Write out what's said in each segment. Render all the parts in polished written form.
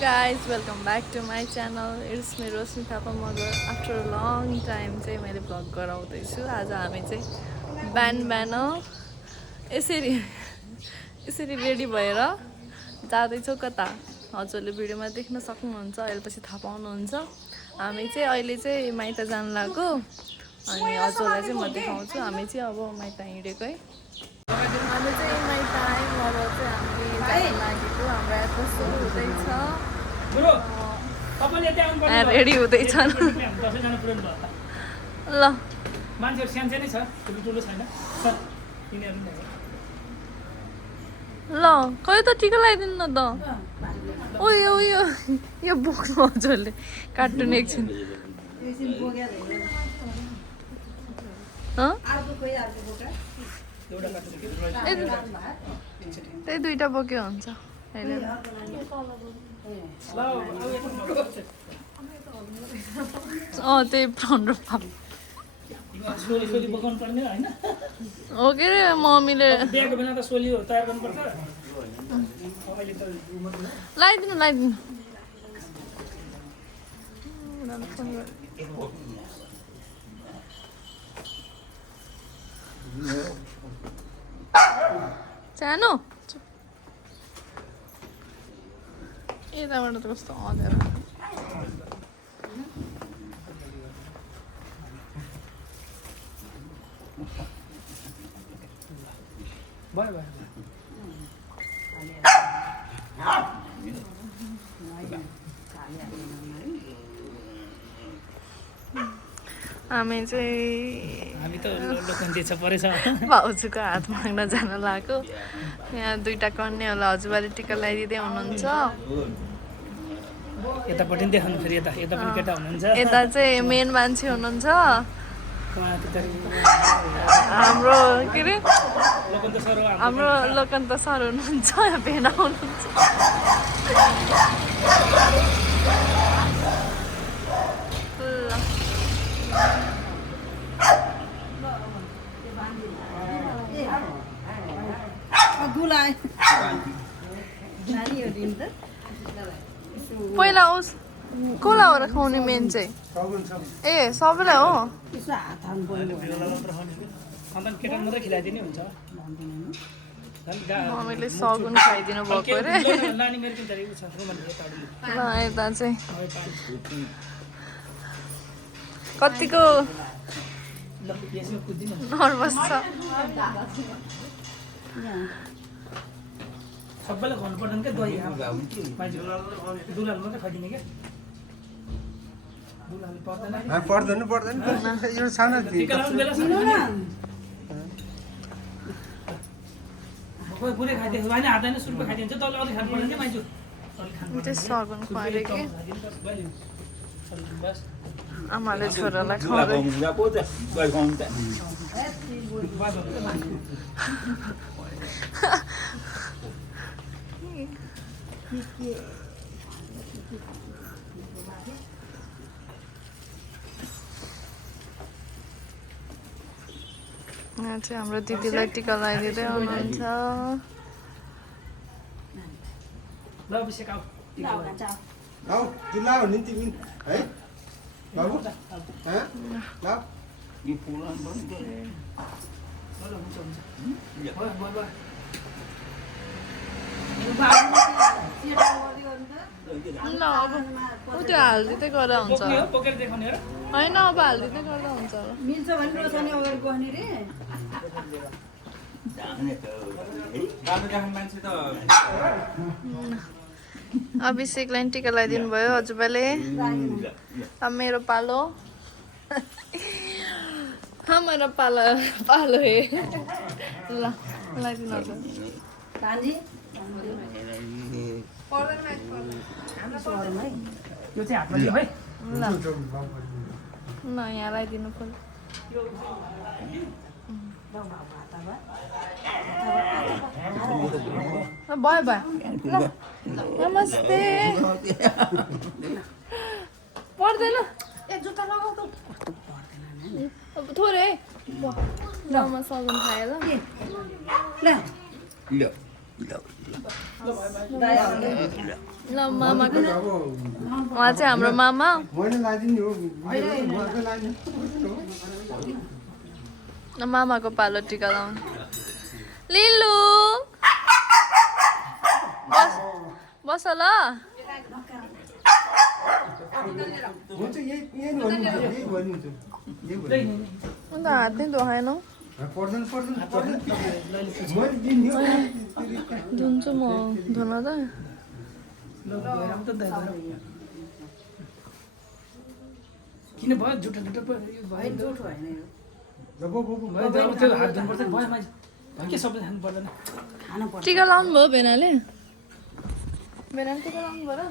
guys, welcome back to my channel. It's me Rosni Thapa Magar. After a long time चाहिँ मैले vlog गराउँदैछु. आज हामी चाहिँ बिहान यसरी रेडी भएर जाँदैछौँ कता हजुरले भिडियोमा देख्न सक्नुहुन्छ. अहिले पछि थाहा पाउनुहुन्छ. हामी चाहिँ अहिले चाहिँ माइत जान लाग्यो अनि हजुरलाई चाहिँ म देखाउँछु. हामी चाहिँ अब माइत हिँडेको है. हामी चाहिँ माइत आयौँ. अब चाहिँ हामी जान लागेको. हाम्रो यता सुरु हुँदैछ. रेडी हुँदैछन्. ल मान्छेहरू सानसानै छ, ठुलो छैन. ल खै त टिका लगाइदिनु न त. उयो यो बोक्नु हजुरले कार्टुन एकछिन. त्यही दुईटा बोक्यो हुन्छ. त्यही पन्ध्र पाप हो के अरे मम्मीले लगाइदिनु सानो यताबाट त कस्तो अँध्यारो. हामी त लोकन्ती छ परेछ. भाउजूको हात माग्न जान लाग्यो. यहाँ दुईटा कन्याहरूलाई हजुरबाले टिका लगाइदिँदै हुनुहुन्छ. यतापट्टि नि देखाउनु फेरि यता पनि केटा हुनुहुन्छ. यता चाहिँ मेन मान्छे हुनुहुन्छ हाम्रो के अरे हाम्रो लोकन्त सर हुनुहुन्छ. भेना हुनुहुन्छ. पहिला उस कसलाई हो र खुवाउने मेन चाहिँ? ए सबैलाई हो. मम्मीले सगुन खुवाइदिनु भएको अरे. यता चाहिँ कतिको नर्भस छ. सबैलाई खुवाउनु पर्दैन क्या दही. दुलाल मात्रै खुवाइदिने क्या. पर्दैन यो सानो पुरै खाइदिएको होइन. हातैन सुरुको खाइदिन्छ. तल अलिक खानु पर्दैन क्या माइजू. सगुन खुवाएर कि आमाले छोरालाई खुवाउँदै. यहाँ चाहिँ हाम्रो दिदीलाई टिका लगाइदिँदै हुनुहुन्छ. जुला हो नि तिमी है बाबु. ल अब त्यो हालिदिँदै गर्दा हुन्छ होइन. अब हालिदिँदै गर्दा हुन्छ होला. अभिषेकलाई टिका लगाइदिनु भयो हजुरबाले. अब मेरो पालो. मेरो पालो हे. ल लगाइदिनु हजुर. यो चाहिँ हातमा दियो है. ल यहाँ लगाइदिनु पर्यो. भयो नमस्ते. पर्दैन अब थोरै है. ल म सगुन खाएँ ल. ल मामाको अब उहाँ चाहिँ हाम्रो मामा मैले लाइदिने हो मैले लाइदिने मामाको पालो टिका लाउनु लिलु बस बस ल हुन्छ यही भन्नुहुन्छ अन्त हात नै धोएनौ पर्दैन मैले दिने हो धुन्छु म धुन त किन भयो झुटो झुटो भयो झुटो होइन जब त्यो हात धुनुपर्छ भयो मान्छे के सबै खानु पर्दैन टिका लाउनु भयो भेनाले भेनाले टिका लाउनु भयो र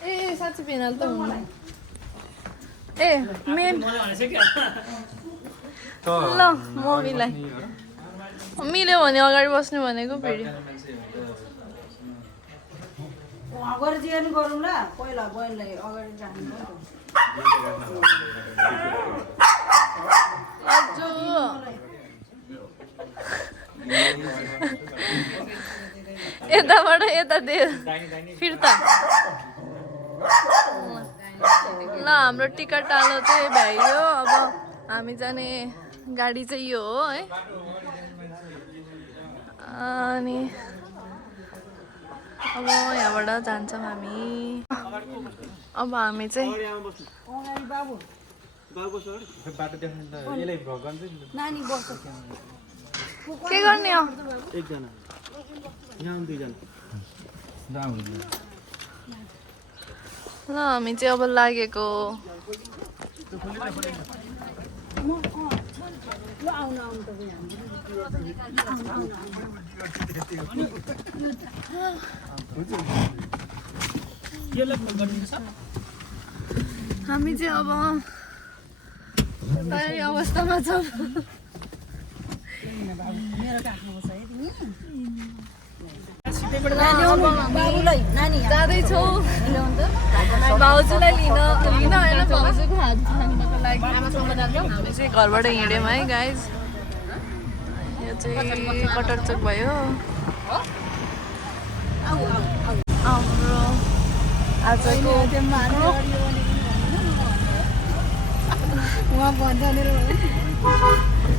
ए साँच्ची भेनाले त हुनु ए मेन ल मम्मीलाई मिल्यो भने अगाडि बस्नु भनेको फेरि अगाडि चाहिँ गरौँला पहिला बहिनीलाई अगाडि राख्नु अजु यताबाट यता दे फिर्ता ल हाम्रो टिकट टालो चाहिँ भ्याइयो अब हामी जाने गाडी चाहिँ यो हो है अनि अब यहाँबाट जान्छौँ हामी अब हामी चाहिँ नानी बस्छ के गर्ने हो ल हामी चाहिँ अब लागेको ल आउनु आउनु हामी चाहिँ अब तयारी अवस्थामा छौँ बाबुलाई नानी जाँदैछौँ भाउजूलाई लिन होइन भाउजूको हात थाम्नको लागि हामी चाहिँ घरबाट हिँड्यौँ है गाइज यो चाहिँ कटर चोक भयो हाम्रो आजको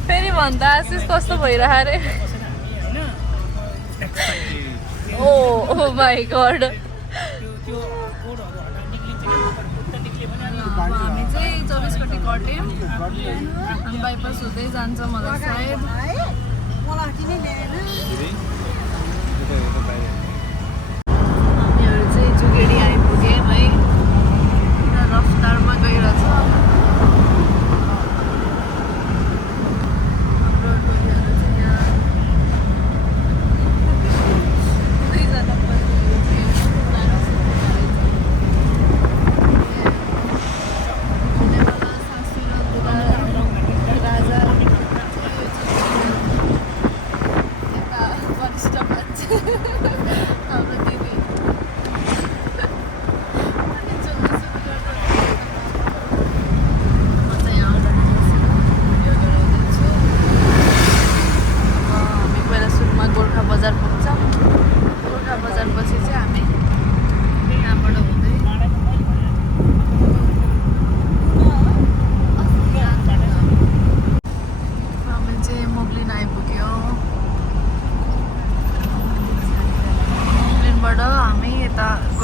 फेरि भन्दा आशिष कस्तो भइरह रे ओ माई गड हामी चाहिँ 24 गते कट्यौँ अनि बाइपास हुँदै जान्छ मलाई सायद हामीहरू चाहिँ जुगेडी आइपुग्यौँ है रफ्तारमा गइरहेछ हाम्रो टोलीहरू चाहिँ यहाँ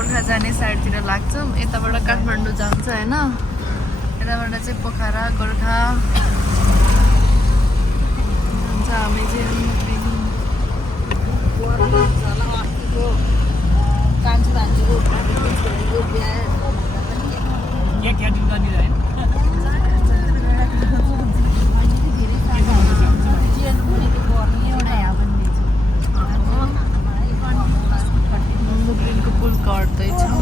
दुईजना जाने साइडतिर लाग्छौँ यताबाट काठमाडौँ जान्छ होइन यताबाट चाहिँ पोखरा गोर्खा जान्छ हामी चाहिँ मुगलिनको पुल कट्दैछौँ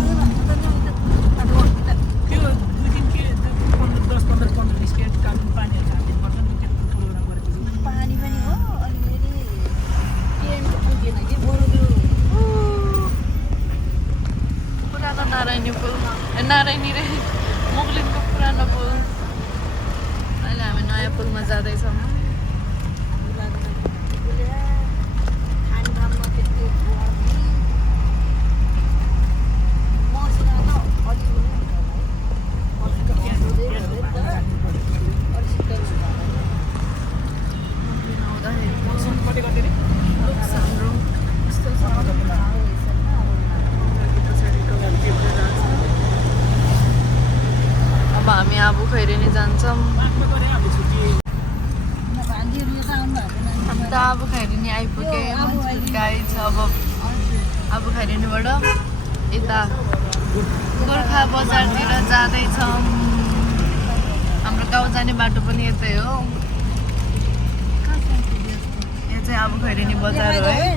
पुरानो नारायणी पुल नारायणी रे मुगलिनको पुरानो पुल अहिले हामी नयाँ पुलमा जाँदैछौँ खैरेनी जान्छौँ भान्जीहरू यहाँ आउनु भएको त अब खैरेनी आइपुगे गाइज अब खैरेनीबाट यता गोर्खा बजारतिर जाँदैछौँ हाम्रो गाउँ जाने बाटो पनि यतै हो यो चाहिँ अब खैरेनी बजार हो है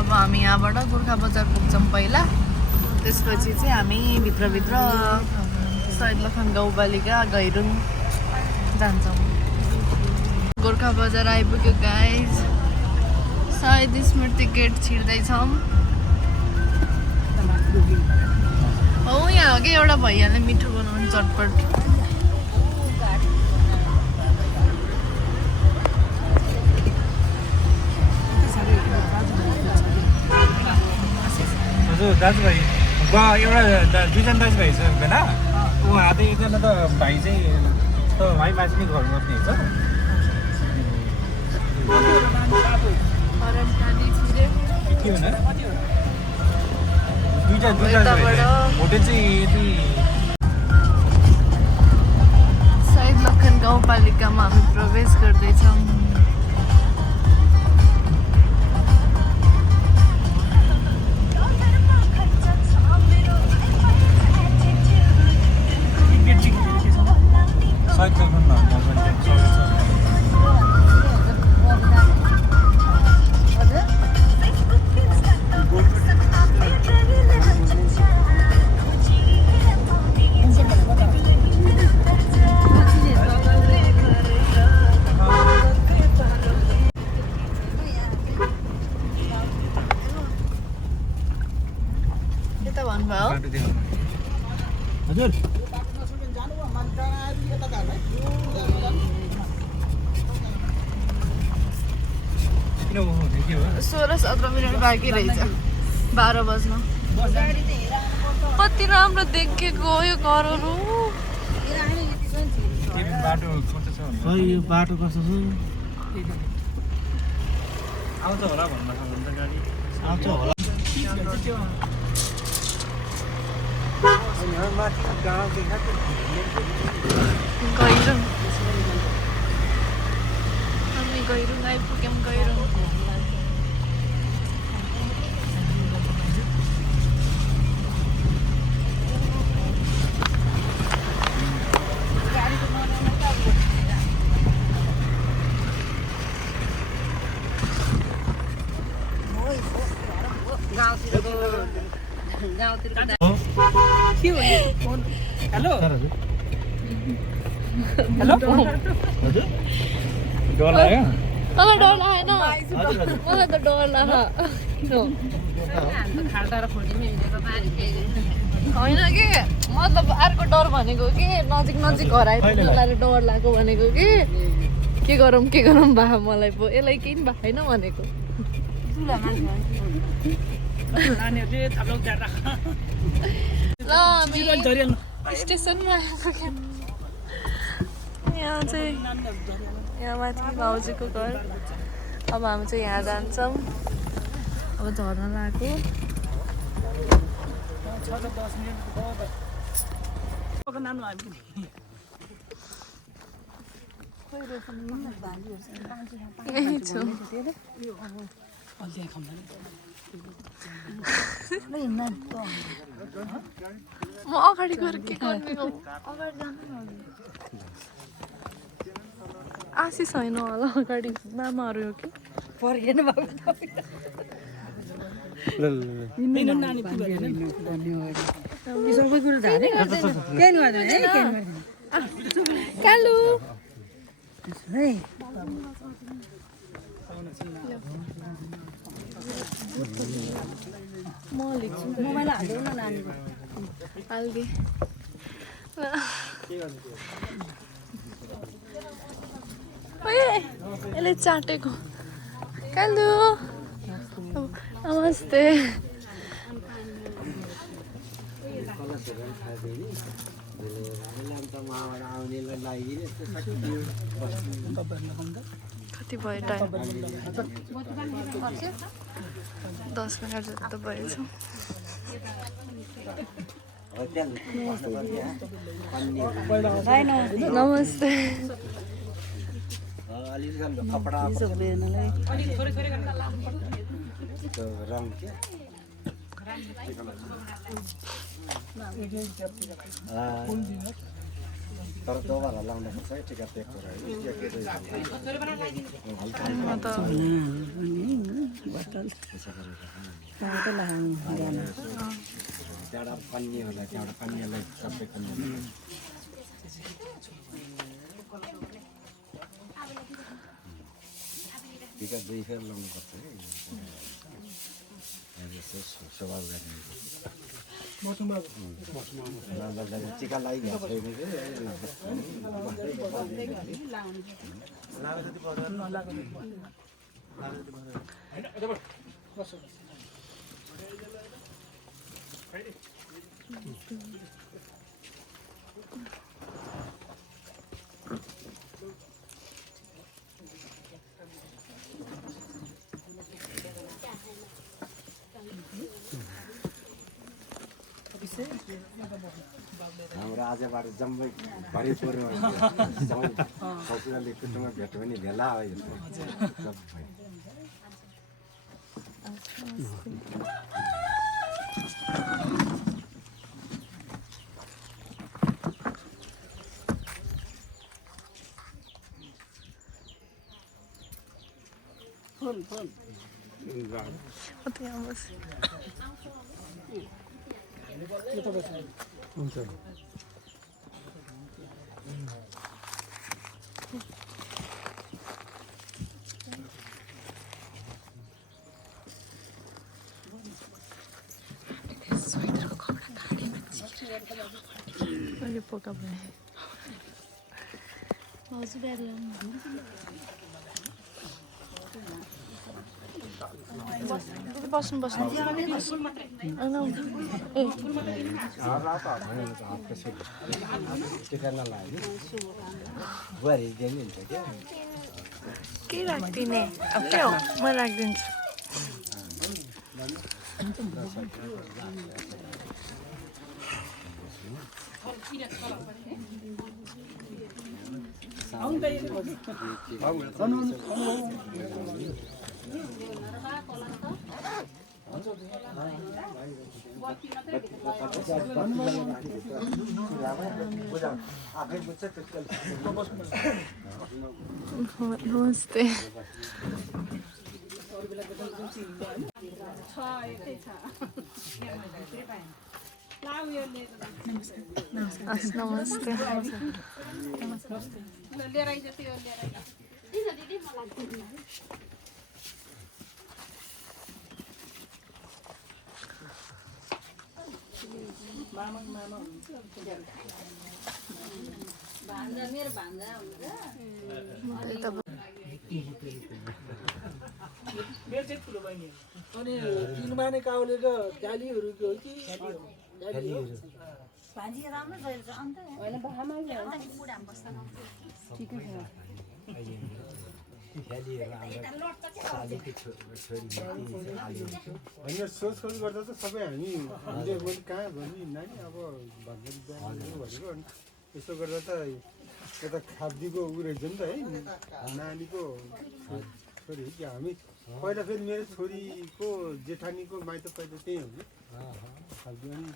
अब हामी यहाँबाट गोर्खा बजार पुग्छौँ पहिला त्यसपछि चाहिँ हामी भित्रभित्र शहीद लखन गाउँपालिका गैरुङ जान्छौँ गोर्खा बजार आइपुग्यो गाइज शहीद स्मृति गेट छिर्दैछौँ हो यहाँ हो कि एउटा भैयाले मिठो बनाउनु चटपट हजुर दाजुभाइ एउटा दुईजना दाजुभाइ छ एकजना उहाँ चाहिँ एकजना त भाइ चाहिँ त भाइ मान्छे नै घर बस्ने हुन्छ के हुन दुईटा होटेल चाहिँ यति शहीद लखन गाउँपालिकामा हामी प्रवेश गर्दैछौँ साइड चल्नु न यता भन्नुभयो हजुर किन हुने के हो 16-17 मिनट बाँकी रहेछ 12 बज्न कति राम्रो देखेको यो घरहरू बाटो कस्तो छ यो बाटो कस्तो छ आउँछ होला भन्न सक्नुहुन्छ गाडी आउँछ होला गैरुङ हामी गैरुङ आइपुग्यौँ गैरुङ हेलो हेलो हजुर डर लाग्यो मलाई डर लागेन मलाई त डर लाग्यो होइन कि मतलब अर्को डर भनेको कि नजिक घर आइपुग्नुलाई डर लाग्यो भनेको कि के गरौँ भा मलाई पो यसलाई केही पनि भएको छैन भनेको नानीहरूले थाप्लो ध्यान राख ल हामी स्टेसनमा आइपुग्यौँ यहाँ चाहिँ यहाँ माथि भाउजूको घर अब हामी चाहिँ यहाँ जान्छौँ अब झर्न लाग्यो 6-10 मिनट नानु आइपुग्यो यही छु म अगाडि गएर के गर्ने हो अगाडि जानु आशिष होइन होला अगाडि मामाहरू हो कि फर्केन नानी सबै कुरो झारे केही गर्दैन है कालु है म लेख्छु मोबाइल हाल्दै न नानीको हाल्दे यसले चाटेको कालु नमस्ते कति भयो टाइम 10 मिनट जति त भएछ नमस्ते कपडा रङ के तर दोबारा लाउनु पर्छ है टिका प्याक गरेर त्यहाँबाट कन्याहरूलाई त्यहाँबाट कन्यालाई सबै कन्या टिका 2 फेर लाउनु पर्छ है स्वभाव गर्ने टिका लगाइरहेको हाम्रो आजबाट जम्मै भरिपुरमा ससुराले कुटुम्बमा भेट्यो भने भेला हो यस्तो हुन्छ अहिले पोका भयो बस्नु बस्नु टिका नलाग्यो बुहारी दिनु हुन्छ क्या के राखिदिने अब के हो म राखिदिन्छु नमस्ते नमस्ते मेरो भान्जा हुन्छ मेरो चाहिँ ठुलो बहिनी अनि तिनमाने काउलेको डालीहरूको हो कि भान्जी राम्रो छ अन्त होइन बाहामा ठिकै छ होइन सोचखोज गर्दा त सबै हामी भिडियो मैले कहाँ भने नानी अब भनेको अनि यसो गर्दा त यता खाब्दीको ऊ रहेछ नि त है नानीको छोरी कि हामी पहिला फेरि मेरो छोरीको जेठानीको माइत पहिला त्यही हो कि खाब्दी अनि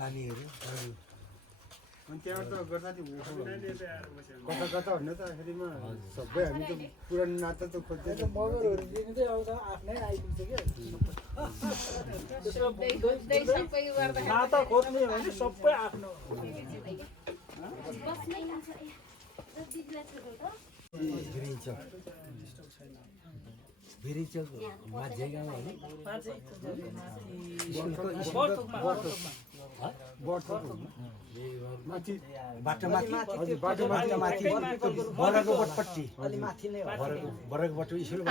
लानीहरू अनि त्यहाँबाट त गर्दा कता कता भन्दा त आखिरीमा सबै हामी त पुरानो नाता त खोज्दै मगरहरू दिनु चाहिँ आउँछ आफ्नै आइपुग्छ क्या नाता खोज्ने भने सबै आफ्नो भिरिचोक माझे गाउँ होइन बाटो माथि बरको बटपट्टि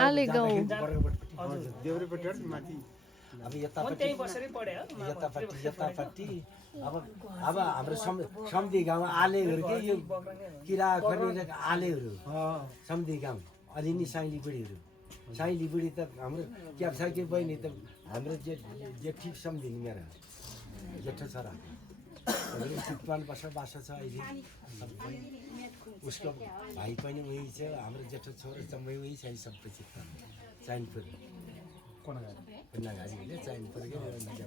आले गाउँ देउरेपट्टि माथि अब यतापट्टि अब हाम्रो सम्धी गाउँ आलेहरू के यो किरा गर्ने आलेहरू सम्धी गाउँ अलि नि साइली बुढीहरू साइली बुढी त हाम्रो क्याब साइकी बहिनी त हाम्रो जेठी सम्झिने मेरो जेठो छोरा चितवन बसोबासो छ अहिले सबै उसको भाइ पनि उही छ हाम्रो जेठो छोरो जम्मै उही छ सबै चितवन चैनपुर कोनाघारीले चैनपुर के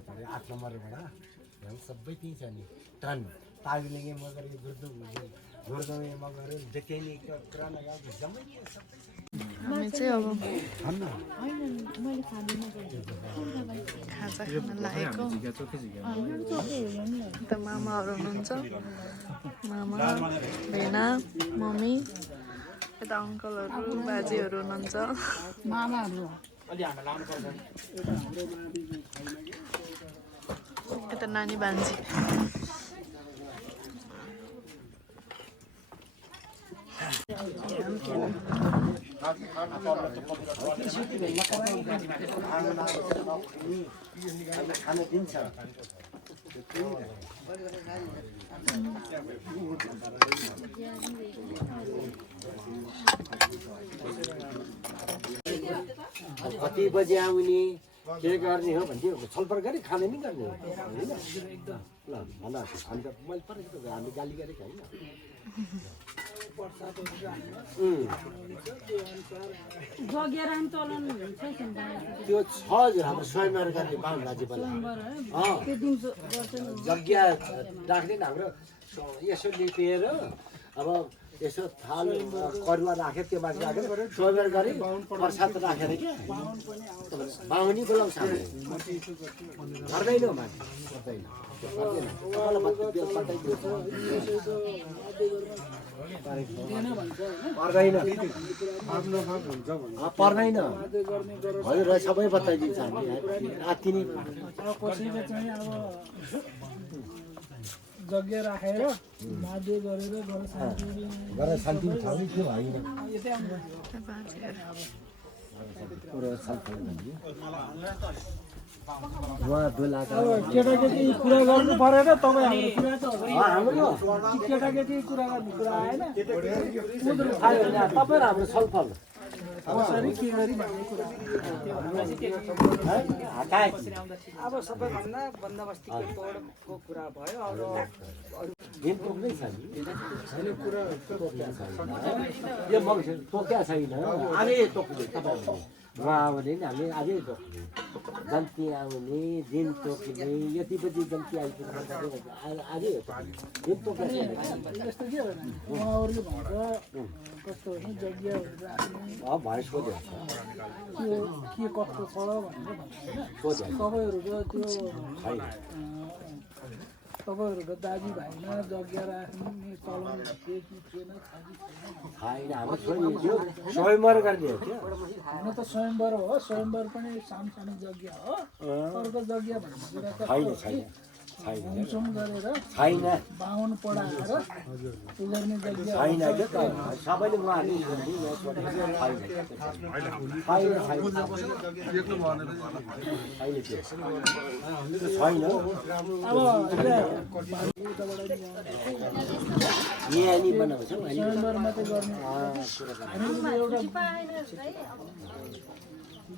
पऱ्यो 8 नम्बरबाट सबै त्यहीँ छ नि टन तागलिङे मगर गुरुदोमे मगर जति पुरानो गाउँ जम्मै सबै हामी चाहिँ अब खाजा खान लागेको यता मामाहरू हुनुहुन्छ मामा भेना मम्मी यता अङ्कलहरू बाजेहरू हुनुहुन्छ यता नानी भान्जी खाना दिन्छ कति बजी आउने के गर्ने हो भन्थ्यो छलफल गरी खाने नि गर्ने होइन ल भन अन्त मैले परेको हामी गाली गरेको होइन त्यो छ हाम्रो स्वयंवर गर्ने बाहुन राज्यपाल यज्ञ राख्ने हाम्रो यसो लिपेर अब यसो थाल करुवा राखेर त्यो माथि राखेर स्वयंवर गरी प्रसाद राखेर क्या बाहुनी बोलाउँछ गर्दैन माथि पर्दैन हजुर सबै बताइदिन्छ हामी राति नै कसैले चाहिँ अब यज्ञ राखेर बाध्य गरेर गरेर शान्ति छ नि त्यो होइन केटाकेटी कुरा गर्नु परेन तपाईँ हाम्रो केटाकेटी कुरा गर्नु कुरा आएन तपाईँ हाम्रो छलफल कसरी के गरी भन्ने कुरा अब सबैभन्दा बन्दोबस्तीको तोडको कुरा भयो अब नै छ नि यो मङ्सिर तोक्या छैन आजै तोक्ने तपाईँहरूले उहाँ आउने नि हामी आजै तोक्ने जन्ती आउने दिन तोक्ने यति बजी जन्ती आइपुग्छ आजै हो दिन तोक्या छैन यस्तो के होइन उहाँहरूले भन्छ कस्तो भने यज्ञहरू राख्ने भयो सोध्यो त्यो के कस्तो छ भनेर भन्छ होइन तपाईँहरूको त्यो तपाईँहरूको दाजुभाइमा यज्ञ राख्ने चलन के थिएन छैन हाम्रो छोरी त्यो स्वयंवर गर्ने हो क्या हुन त स्वयंवर हो स्वयंवर पनि सानो सानो यज्ञ हो अर्को यज्ञ भन्ने कुरा त होमसोम गरेर छैन बाहुन पढाएर त्यो गर्ने यज्ञ छैन क्या सबैले बनाउँछ स्वयंवर मात्रै गर्ने हामीले एउटा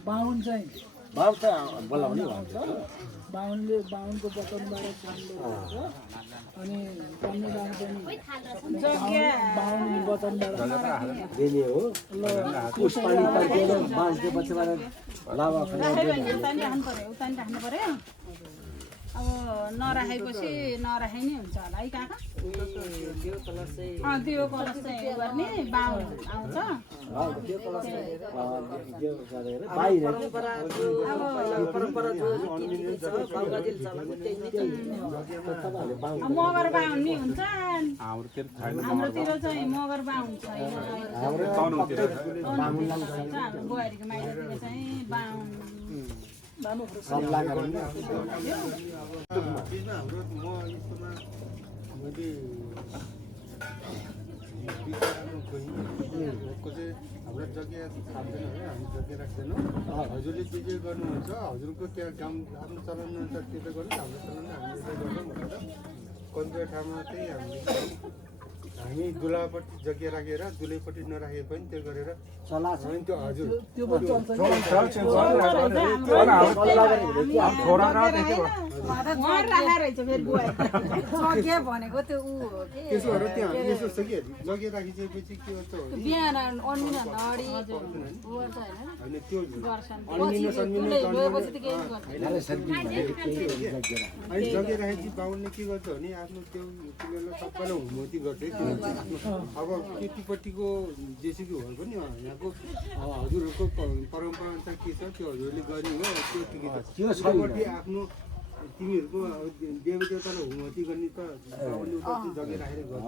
बाहुन चाहिँ भाउ त बोलाउने बाहुनले बाहुनको वचनबाट चाम्लो हुन्छ अनि कन्यादान पनि बाहुन वचनबाट दिने हो उस पानी तर्केर बाँच्ने पछिबाट लावा राख्नु पर्यो अब नराखेपछि नराखे नि हुन्छ होला है काका त्यो कलश चाहिँ गर्ने बाहुन आउँछ मगर बाहुन नि हुन्छ हाम्रोतिर चाहिँ मगर बाहुन छैन बुहारीको माइतीतिर चाहिँ बाहुन बिचमा हाम्रो म यस्तोमा मैले हाम्रो जग्गा थाप्दैन है हामी जग्गा राख्दैनौँ हजुरले जे जे गर्नुहुन्छ हजुरको त्यहाँ काम आफ्नो चलाउनुअनुसार त्यो त गर्नु हाम्रो चलाउनु हामीले यता गर्छौँ भनेर कतिवटा ठाउँमा चाहिँ हामीले हामी दुलापट्टि जग्गा राखेर दुलैपट्टि नराखे पनि त्यो गरेर सल्लाह छ अनि त्यो हजुर त्यो पो चल्छ छोरा घर राखेर रहेछ फेरि बुवा सके भनेको त्यो ऊ हो कि त्यसो गरेर त्यहाँ यसो छ कि जग्गा राखिसकेपछि के हुन्छ भने बिहान अन्मिन अगाडि गर्छ होइन होइन त्यो गर्छन् अन्मिन सन्मिन गएपछि त केही गर्दैन अनि जग्गा राखेपछि बाहुनले के गर्छ भने आफ्नो त्यो तिनीहरूलाई सबैलाई हुमती गर्छ है आफ्नो अब केटीपट्टिको जेसुकै भए पनि यहाँको हजुरहरूको परम्परा अनुसार के छ त्यो हजुरले गर्ने हो त्यो ठिकै छ सबैपट्टि आफ्नो तिमीहरूको देवी देवतालाई हुमती गर्ने त बाहुनले उता जग्गा राखेर गर्छ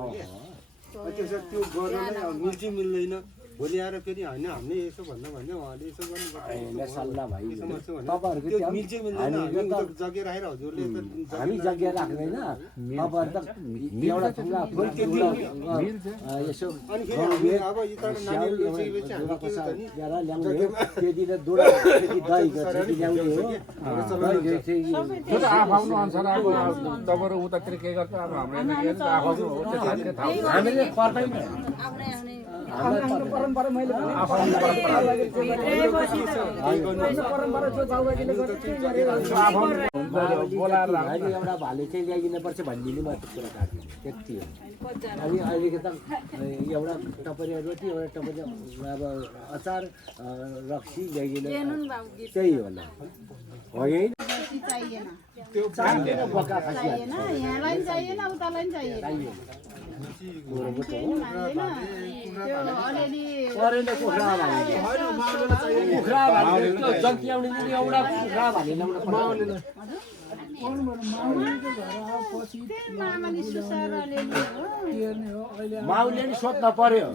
क्या त्यसो त्यो गर्नलाई मिल्छ मिल्दैन भोलि आएर फेरि होइन हामीले यसो भन्दा भन्दा उहाँले यसो गर्नुपर्छ सल्लाह भाइ तपाईँहरूको त्यो मिल्छ मिल्दैन जग्गा राखेर हजुरले हामी जग्गा राख्दैन तपाईँहरू त एउटा ठुला फुल यसो अनि फेरि हामी अब यताबाट नानीहरू ल्याइसकेपछि हामी के गर्छ नि ल्याउने त्यति त दुरा त्यति दही त्यति ल्याउने हो त्यो त आफ्नो अनुसार अब तपाईँहरू उतातिर के गर्छ अब हाम्रो हामीले पर्दैन परम्परा मैले परम्परा जो जाउबाजीले गर्छ त्यही गरेर अहिले एउटा भाले चाहिँ ल्याइदिनुपर्छ भनिदिने मात्र कुरा काट्नु त्यति हो अनि अहिलेको त एउटा टपरिया रोटी एउटा टपरिया अब अचार रक्सी ल्याइदिनु त्यही होला हो यही चाहिएन बका खासी चाहिएन यहाँलाई पनि चाहिएन उतालाई पनि चाहिएन परेन कुखुरा भाले त्यो जन्क्याउने एउटा कुखुरा भाले ल्याउनु माउले नि सोध्न पर्यो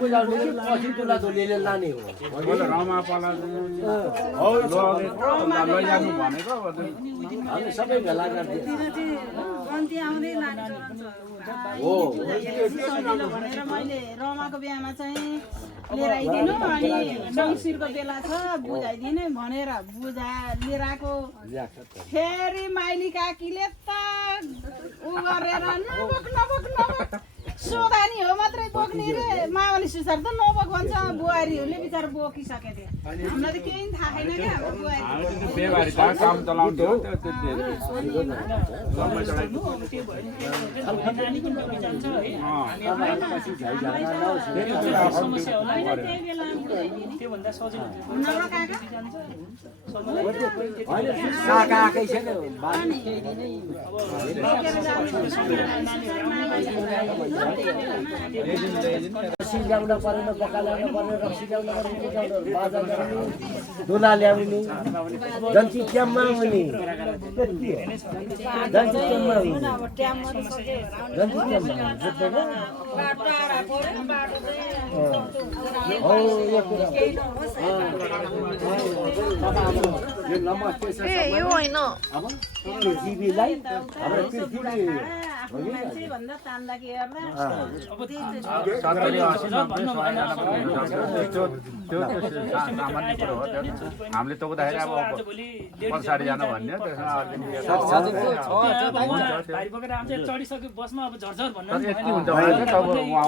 बुझाउने पछि तुला धुलीले लाने हो हामी सबै भेला हो भनेर मैले रमाको बिहामा चाहिँ लिएर आइदिनु अनि मङ्सिरको बेला छ बुझाइदिने भनेर लिएर आएको फेरि माइली काकीले त उ गरेर नबोक सोधा नि हो मात्रै बोक्ने रे मावली सुसार त नबोक भन्छ बुहारीहरूले बिचारा बोकिसके थियो हामीलाई त केही थाहा छैन क्या हाम्रो बुहारी काम चलाउँथ्यो रक्सी ल्याउन परेन बका ल्याउन पर्ने रक्सी ल्याउन पर्ने बाजा ल्याउने दुला ल्याउने जन्ती ट्याममा आउने जन्ती ट्याममा यो होइन पृथ्वीलाई हाम्रो पृथ्वी भन्दा तान्दा के गर्दा सामान्य कुरो हो हामीले तोक्दाखेरि अब पछाडि जानु भन्ने चढिसक्यो बसमा अब झरझर भन्नु यति हुन्छ भने चाहिँ अब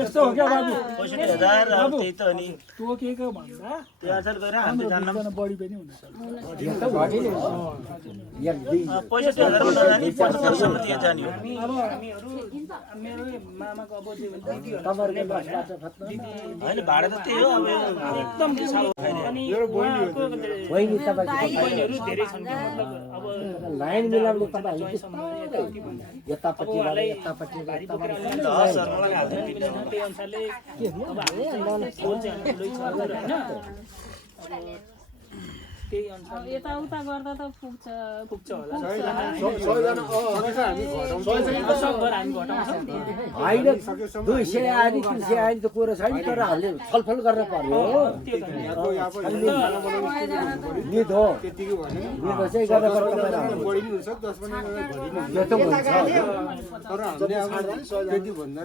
यस्तो हो क्या बाबु त्यही त अनि तोकेको भन्दा त्यो आधार गरेर हामीले जान्न बढी पनि हुन सक्छ पैसा 2000 नजाने 5000सम्म दिए जाने हो हामीहरू मेरो मामाको अब हैन भाडा त त्यही हो अब एकदम साह्रो अनि बहिनी तपाईको बहिनीहरू धेरै छन् कि मतलब अब लाइन मिलाउने तपाईहरुले यतापट्टि यतापट्टि सर मलाई हाल्दैन त्यही अनुसारले अब हाम्रो गोल चाहिँ ठुलै छ हैन त्यही अनुसार यताउता गर्दा त पुग्छ होला होइन 200 आदि 300 आदि त कुरो छैन तर हामीले छलफल गर्न पर्यो निद हो त्यतिकै भने निद चाहिँ गर्न पर्छ बढी नि हुन्छ 10 पनि घडी त्यो त हुन्छ तर हामीले अब त्यति भन्दा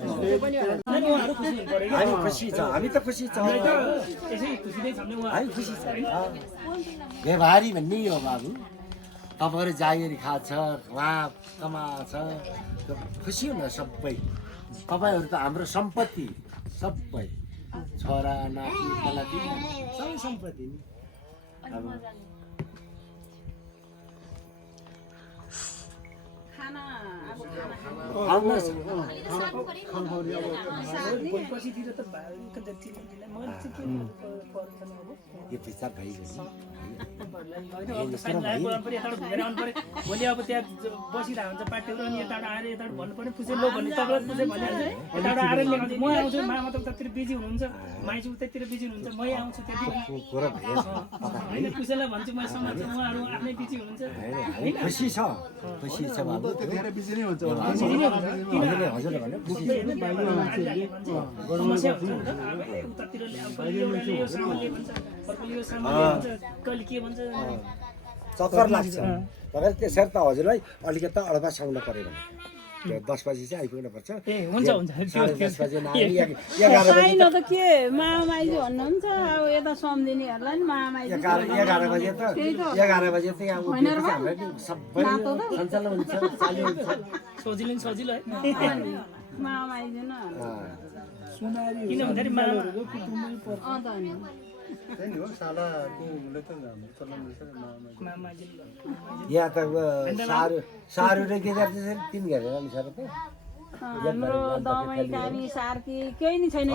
हामी खुसी छ हामी त खुसी छ यसै खुसी नै छौँ हामी खुसी छ भारी भन्ने हो बाबु तपाईँहरू जागिर खान्छ उहाँ कमाछ खुसी हुन सबै तपाईँहरू त हाम्रो सम्पत्ति सबै छोरा नाति पलाती सबै सम्पत्ति नि अब खाना अब आउनुहोस् भोलिपर्सितिर त भाइको जति मैले चाहिँ के पर्छ नि अब यो पिसाब भइगयो भोलि अब त्यहाँ बसिरहेको हुन्छ पार्टीहरू अनि यताबाट आएर यताबाट भन्नु पर्ने पुछे लो भन्ने तपाईँलाई पुछे भनिहाल्छ यताबाट आएर ल्याउँछ म आउँछु मामा त उतातिर बिजी हुनुहुन्छ माइजू उतातिर बिजी हुनुहुन्छ मै आउँछु त्यति होइन पुछेलाई भन्छु म समात्छु उहाँहरू आफ्नै बिजी हुनुहुन्छ खुसी छ बाबु धेरै बिजी नै हुन्छ हजुर भने खुसी छ समस्या हुन्छ नि त उतातिर ल्याउने यो सामानले भन्छ अर्कोले यो सामानले भन्छ कहिले के भन्छ चक्कर लाग्छ तपाईँ त्यसरी त हजुरलाई अलिकति अडवा साउनु पऱ्यो भने त्यो 10 बजी चाहिँ आइपुग्नुपर्छ ए हुन्छ हुन्छ 10 बजी नआए 11 बजी छैन त के मामाइजू भन्नुहुन्छ अब यता सम्झिनेहरूलाई नि मामाइजू 11 बजे त 11 बजे त यहाँ उठेपछि हाम्रो सबै सञ्चालन हुन्छ चालु हुन्छ सजिलो नि सजिलो है मामाइजू न किन भन्दाखेरि मामाहरूको अन्त नि त्यही हो सालाको उसले त हाम्रो चलन रहेछ मामाजी यहाँ त सारू र के गर्छ तिन गरेर नि सर त हाम्रो दमाई कामी सार्की केही नि छैन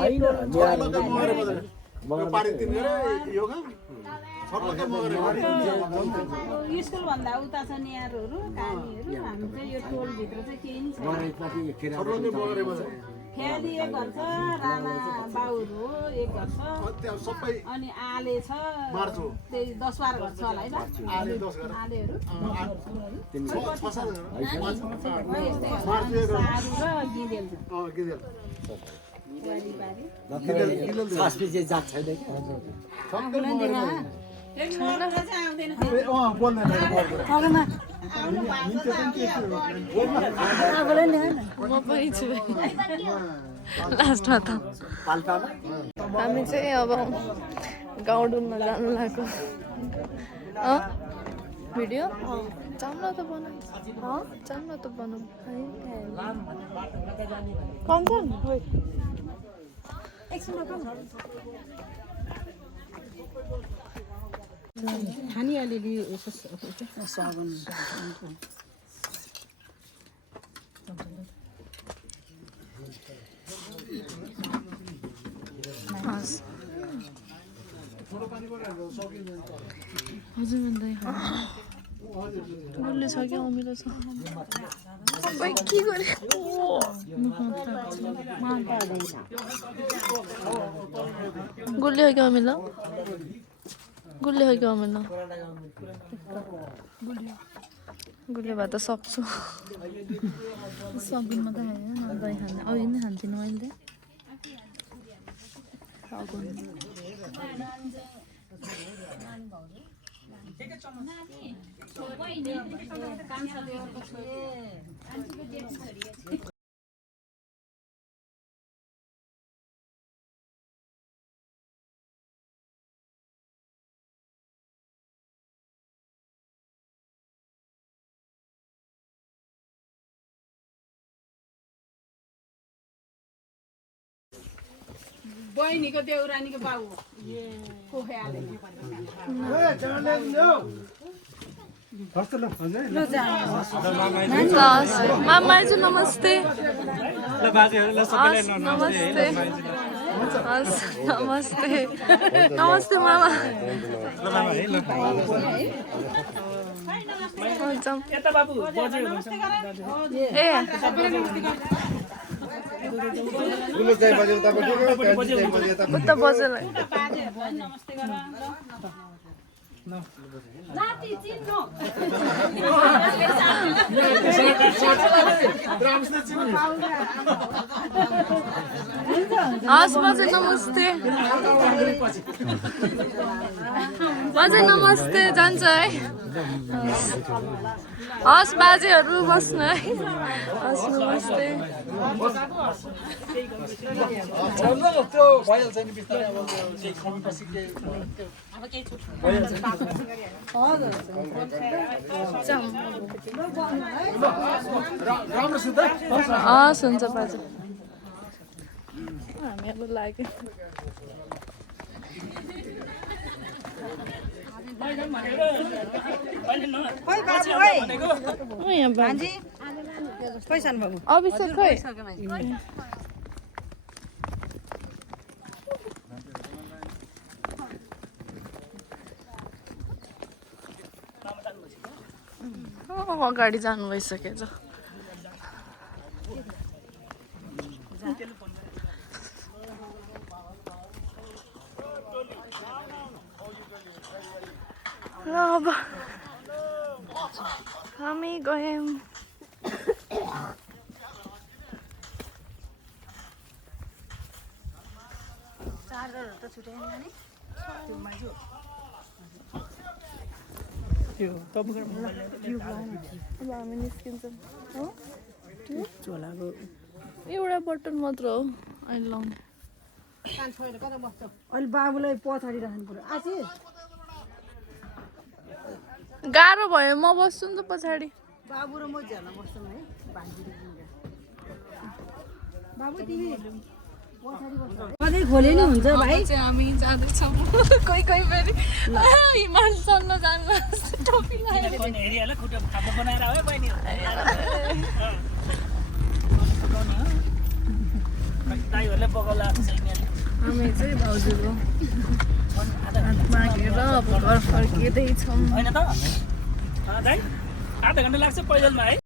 स्कुल भन्दा उता छ न्यारोहरू कामीहरू हाम्रो चाहिँ यो टोलभित्र चाहिँ केही नि छैन फ्यादी एक घर छ राणा बाउहरू हो एक घर छ अनि आले छ त्यही 10-12 घर छ होला है आलेहरू सारू र गिदेल छ खासपी चाहिँ जात छैन म पनि छु लास्टमा त हामी चाहिँ अब गाउँ डुल्न जानु लाग्यो भिडियो चाम्ला त बनाऊ चाम्ला त बनाऊ कन्छन् खानी अलिअलि साबुन हजुर भन्दै उसले छ कि अमिलो छ सबै के गरे गुल्ली हो कि अमिलो गुल्ली हो कि अमिलो गुल्ली भए त सक्छु सकिन त होइन दही खाने अघि नै खान्थिनँ मैले बहिनीको देउरानीको बाउ कोख्याले मामाजू नमस्ते नमस्ते नमस्ते नमस्ते मामा यता बाबु ए उता बजेलाई हस् बजे नमस्ते बाजे नमस्ते जान्छ है हस् बाजेहरू बस्नु है हस् नमस्ते हस् हुन्छ बाजे हामी अब लाग्यो अभिषेक खै अगाडि जानु भइसकेछ र अब हामी गयौँ अब हामी निस्किन्छौँ एउटा बटन मात्र हो अहिले लाउने अहिले बाबुलाई पछाडि राख्नु पर्यो आशिष गाह्रो भयो म बस्छु नि त पछाडि बाबु र म झ्यालमा बस्छौँ है बाबु तिमी पछाडि बस्छ सधैँ खोले नि हुन्छ भाइ चाहिँ हामी जाँदैछौँ कोही कोही फेरि हिमाल चल्न जानु टोपी लगाएर हेरिहाल्यो खुट्टा खाप्पा बनाएर आयो बहिनी दाइहरूले बगाउला हामी चाहिँ भाउजूको हात मागेर अब घर फर्किँदैछौँ होइन त दाइ आधा घन्टा लाग्छ पैदलमा है